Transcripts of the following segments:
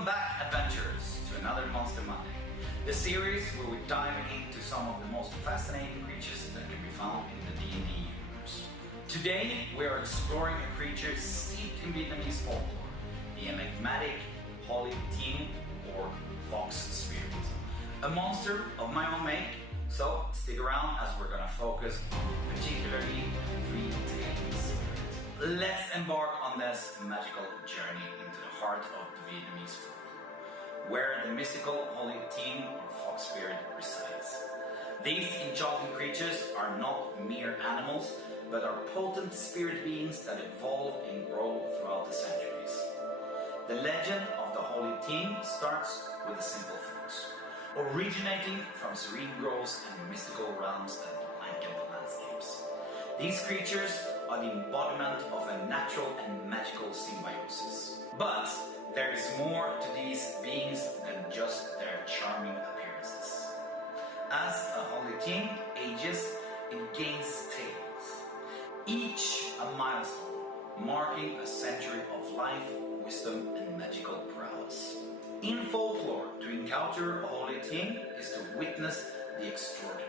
Welcome back, adventurers, to another Monster Monday, the series where we dive into some of the most fascinating creatures that can be found in the D&D universe. Today, we are exploring a creature steeped in Vietnamese folklore, the enigmatic Holy Ting or Fox Spirit. A monster of my own make, so stick around as we're gonna focus particularly on three-tailed spirit. Let's embark on this magical journey into the heart of the Vietnamese folklore, where the mystical Holy Ting or Fox Spirit resides. These enchanting creatures are not mere animals, but are potent spirit beings that evolve and grow throughout the centuries. The legend of the Holy Ting starts with a simple fox, originating from serene groves and mystical realms that blanket the landscapes. These creatures are the embodiment of a natural and magical symbiosis. But there is more to these beings than just their charming appearances. As a Holy Ting ages, it gains tails, each a milestone, marking a century of life, wisdom, and magical prowess. In folklore, to encounter a Holy Ting is to witness the extraordinary,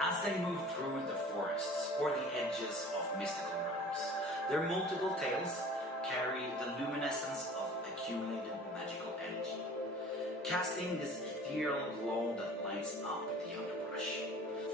as they move through the forests or the edges of mystical realms. Their multiple tails carry the luminescence of accumulated magical energy, casting this ethereal glow that lights up the underbrush.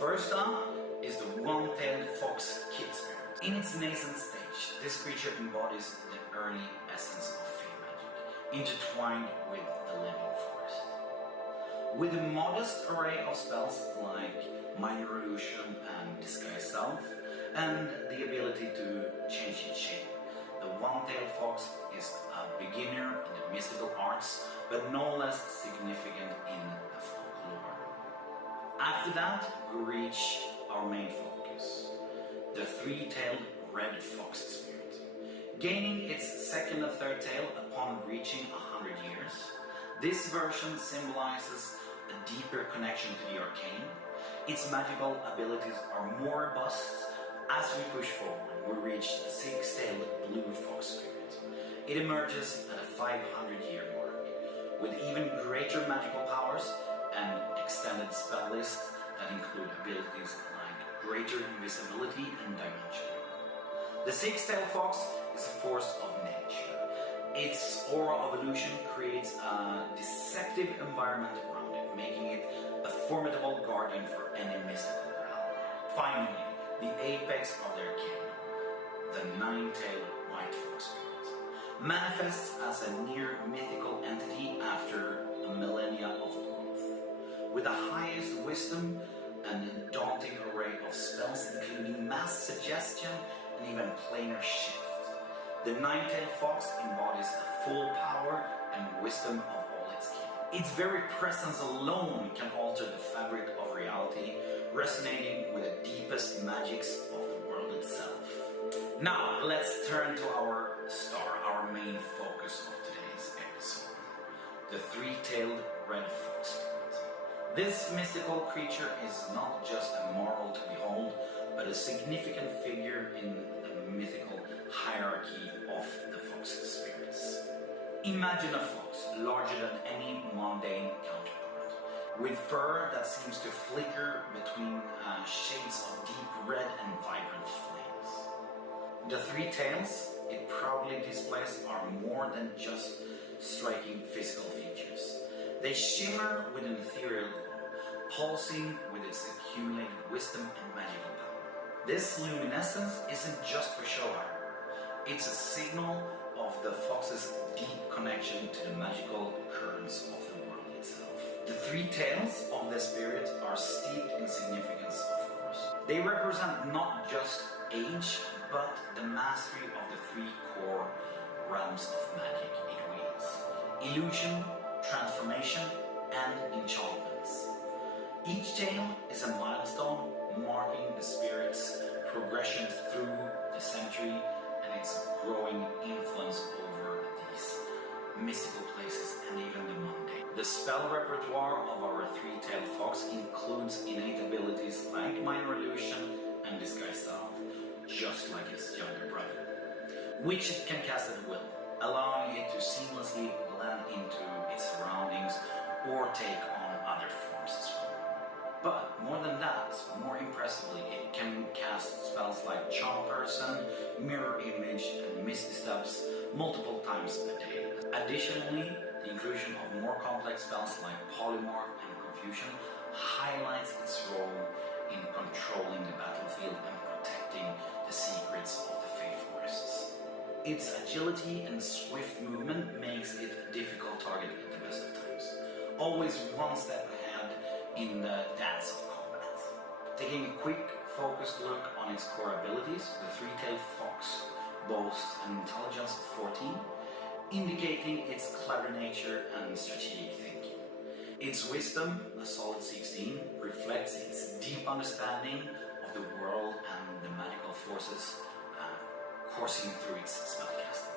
First up is the one-tailed fox kid spirit. In its nascent stage, this creature embodies the early essence of fey magic, intertwined with the living forest. With a modest array of spells like minor illusion and disguise self, and the ability to change its shape, the one-tailed fox is a beginner in the mystical arts, but no less significant in the folklore. After that, we reach our main focus, the three-tailed red fox spirit. Gaining its second or third tail upon reaching 100 years, this version symbolizes a deeper connection to the arcane. Its magical abilities are more robust. As we push forward, we reach the six-tailed blue fox spirit. It emerges at a 500-year mark, with even greater magical powers and extended spell lists that include abilities like greater invisibility and dimension. The six-tailed fox is a force of nature. Its aura of illusion creates a deceptive environment around it, making it a formidable guardian for any mystical realm. Finally, the apex of their kingdom, the nine-tailed white fox spirit, manifests as a near mythical entity after a millennia of growth, with the highest wisdom and a daunting array of spells including mass suggestion and even planar shift. The nine-tailed fox embodies the full power and wisdom of all its kin. Its very presence alone can alter the fabric of reality, resonating with the deepest magics of the world itself. Now, let's turn to our star, our main focus of today's episode, the three-tailed red fox spirit. This mystical creature is not just a marvel to behold, but a significant figure in the mythical hierarchy of the fox spirits. Imagine a fox larger than any mundane counterpart, with fur that seems to flicker between shades of deep red and vibrant flames. The three tails it proudly displays are more than just striking physical features. They shimmer with an ethereal glow, pulsing with its accumulated wisdom and magical power. This luminescence isn't just for show, however. It's a signal of the fox's deep connection to the magical currents of the world itself. The three tails of the spirit are steeped in significance, of course. They represent not just age, but the mastery of the three core realms of magic it wields: illusion, transformation, and enchantments. Each tail is a milestone marking the spirit's progression through the century and its growing influence over these mystical places and even the mundane. The spell repertoire of our three-tailed fox includes innate abilities like minor illusion and disguise self, just like its younger brother, which it can cast at will, allowing it to seamlessly blend into Additionally, the inclusion of more complex spells like Polymorph and Confusion highlights its role in controlling the battlefield and protecting the secrets of the Fey Forests. Its agility and swift movement makes it a difficult target at the best of times, always one step ahead in the dance of combat. Taking a quick, focused look on its core abilities, the three-tailed fox boasts an intelligence of 14, indicating its clever nature and strategic thinking. Its wisdom, a solid 16, reflects its deep understanding of the world and the magical forces coursing through its spellcasting.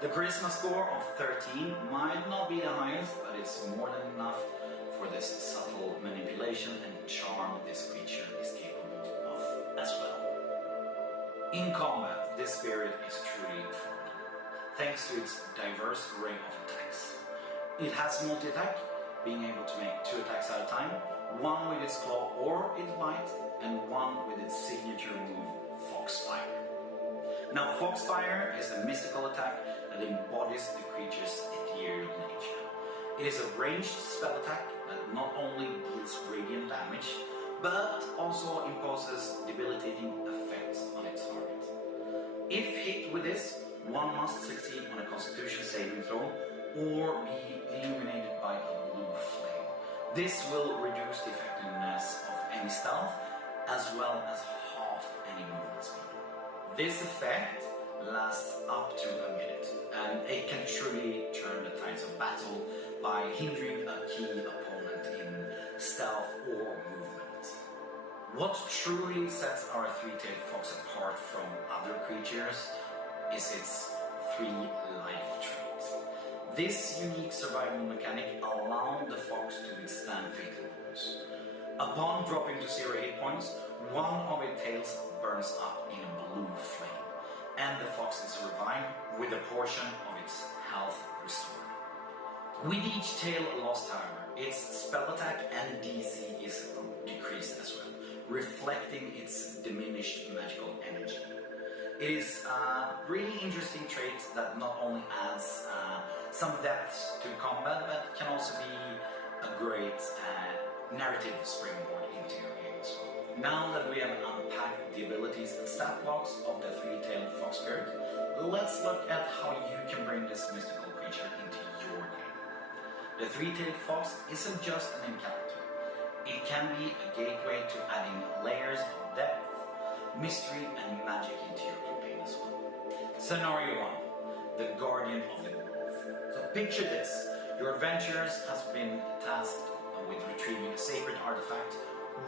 The charisma score of 13 might not be the highest, but it's more than enough for this subtle manipulation and charm this creature is capable of as well. In combat, this spirit is truly formidable, thanks to its diverse array of attacks. It has multi-attack, being able to make 2 attacks at a time, one with its claw or its bite, and one with its signature move, Foxfire. Now, Foxfire is a mystical attack that embodies the creature's ethereal nature. It is a ranged spell attack that not only deals radiant damage, but also imposes debilitating effects on its target. If hit with this, one must succeed on a Constitution saving throw or be illuminated by a blue flame. This will reduce the effectiveness of any stealth, as well as half any movement speed. This effect lasts up to a minute, and it can truly turn the tides of battle by hindering a key opponent in stealth or movement. What truly sets our three-tailed fox apart from other creatures is its 3 life trait. This unique survival mechanic allows the fox to withstand fatal blows. Upon dropping to 0 hit points, one of its tails burns up in a blue flame, and the fox is revived with a portion of its health restored. With each tail lost, however, its spell attack and DC is decreased as well, reflecting its diminished magical energy. It is a really interesting trait that not only adds some depth to combat, but can also be a great narrative springboard into your game as well. Now that we have unpacked the abilities and stat blocks of the three-tailed fox spirit, let's look at how you can bring this mystical creature into your game. The three-tailed fox isn't just an encounter. It can be a gateway to adding layers of depth, mystery, and magic into your campaign as well. Scenario 1, the Guardian of the Wolf. So picture this. Your adventurers has been tasked with retrieving a sacred artifact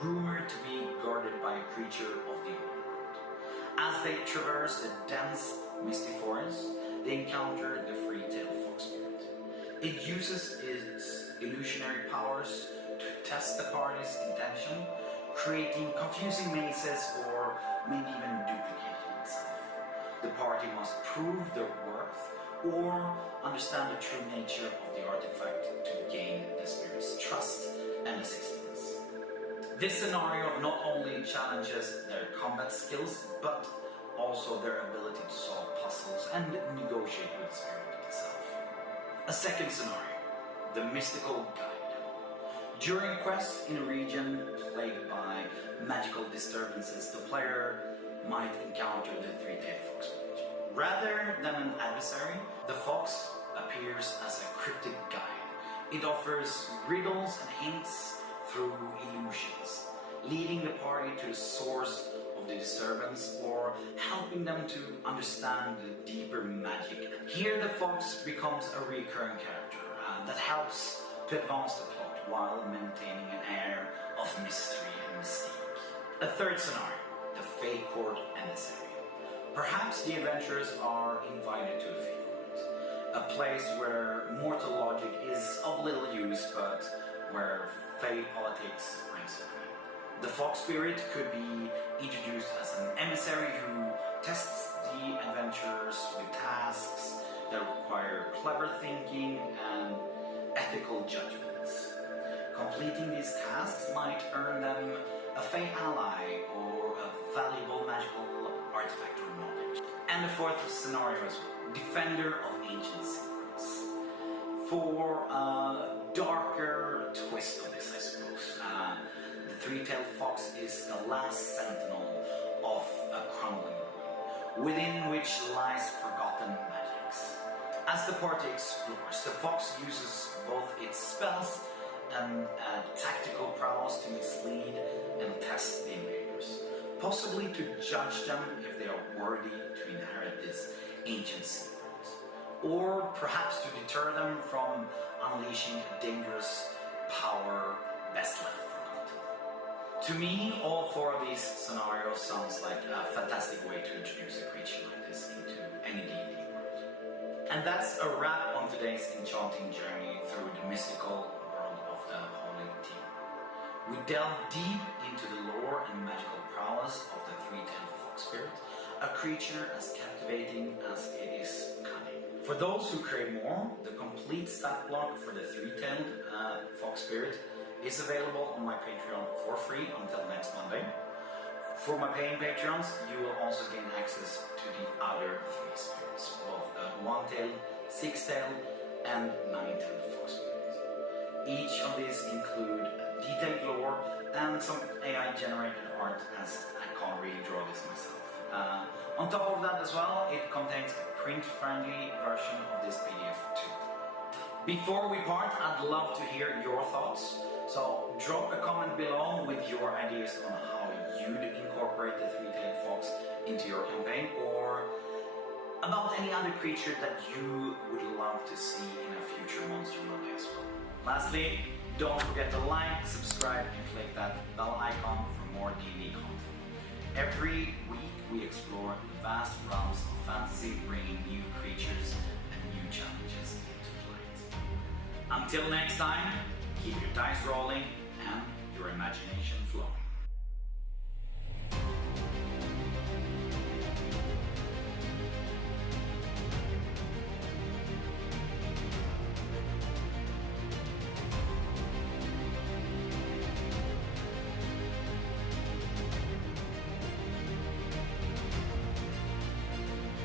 rumored to be guarded by a creature of the underworld. As they traverse the dense, misty forest, they encounter the three-tailed fox spirit. It uses its illusionary powers to test the party's intention, creating confusing mazes or maybe even duplicating itself. The party must prove their worth or understand the true nature of the artifact to gain the spirit's trust and assistance. This scenario not only challenges their combat skills, but also their ability to solve puzzles and negotiate with the spirit itself. A second scenario, the Mystical Guide. During quests in a region plagued by magical disturbances, the player might encounter the three-tailed fox spirit. Rather than an adversary, the fox appears as a cryptic guide. It offers riddles and hints through illusions, leading the party to the source of the disturbance or helping them to understand the deeper magic. Here the fox becomes a recurring character that helps to advance the plot while maintaining an air of mystery and mystique. A third scenario, the Fey Court Emissary. Perhaps the adventurers are invited to a Fey Court, a place where mortal logic is of little use, but where Fey politics reigns supreme. The fox spirit could be introduced as an emissary who tests the adventurers with tasks that require clever thinking and ethical judgments. Completing these tasks might earn them a Fey ally or a valuable magical artifact or knowledge. And the fourth scenario is Defender of Ancient Secrets. for a darker twist of this, I suppose. The three-tailed fox is the last sentinel of a crumbling ruin, within which lies forgotten magics. As the party explores, the fox uses both its spells and tactical prowess to mislead and test the invaders, possibly to judge them if they are worthy to inherit this ancient secret, or perhaps to deter them from unleashing a dangerous power best left forgotten. To me, all four of these scenarios sounds like a fantastic way to introduce a creature like this into any D&D world. And that's a wrap on today's enchanting journey through the mystical world of the Holy Team. We delve deep into the lore and magical prowess of the three-tailed fox spirit, a creature as captivating as it is cunning. For those who crave more, the complete stat block for the three-tailed fox spirit is available on my Patreon for free until next Monday. For my paying Patreons, you will also gain access to the other three spirits, both the one-tailed, six-tailed, and nine-tailed fox spirits. Each of these include detailed lore and some AI-generated art, as I can't really draw this myself. On top of that as well, it contains a print-friendly version of this PDF too. Before we part, I'd love to hear your thoughts, so drop a comment below with your ideas on how you'd incorporate the three-tailed fox into your campaign, or about any other creature that you would love to see in a future Monster Monday as well. Lastly, don't forget to like, subscribe, and click that bell icon for more D&D content. Every week we explore the vast realms of fantasy, bringing new creatures and new challenges into light. Until next time, keep your dice rolling and your imagination flowing.